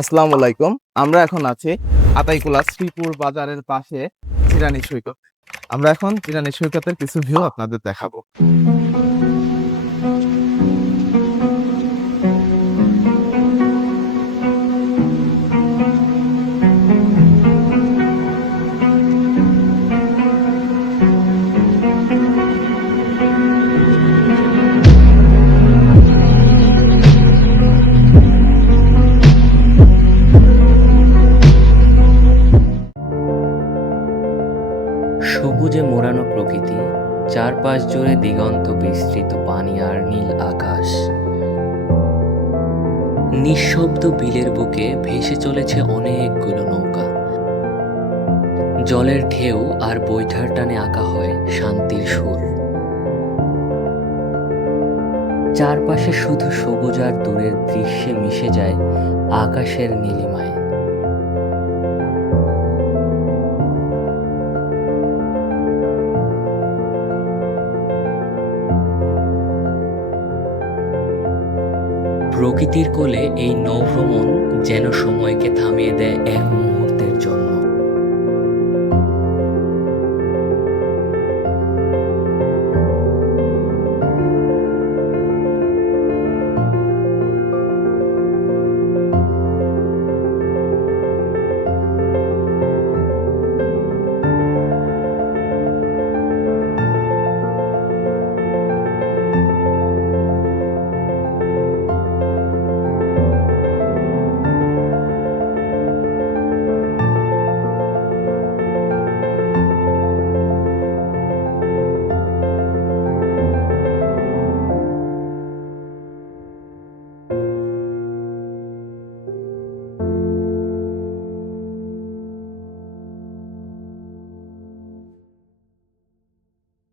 আসসালামু আলাইকুম। আমরা এখন আছি আতাইকুলা শ্রীপুর বাজারের পাশে জিরানী সৈকত। আমরা এখন জিরানী সৈকতের কিছু ভিউ আপনাদের দেখাবো। সবুজে মোড়ানো প্রকৃতি, চারপাশ জুড়ে দিগন্ত বিস্তৃত পানি আর নীল আকাশ। নিঃশব্দ বিলের বুকে ভেসে চলেছে অনেকগুলো নৌকা। জলের ঢেউ আর বৈঠার টানে আঁকা হয় শান্তির সুর। চারপাশে শুধু সবুজ আর দূরের দৃশ্যে মিশে যায় আকাশের নীলিমায়। প্রকৃতির কোলে এই নৌভ্রমণ যেন সময়কে থামিয়ে দেয় এক মুহূর্তের জন্য।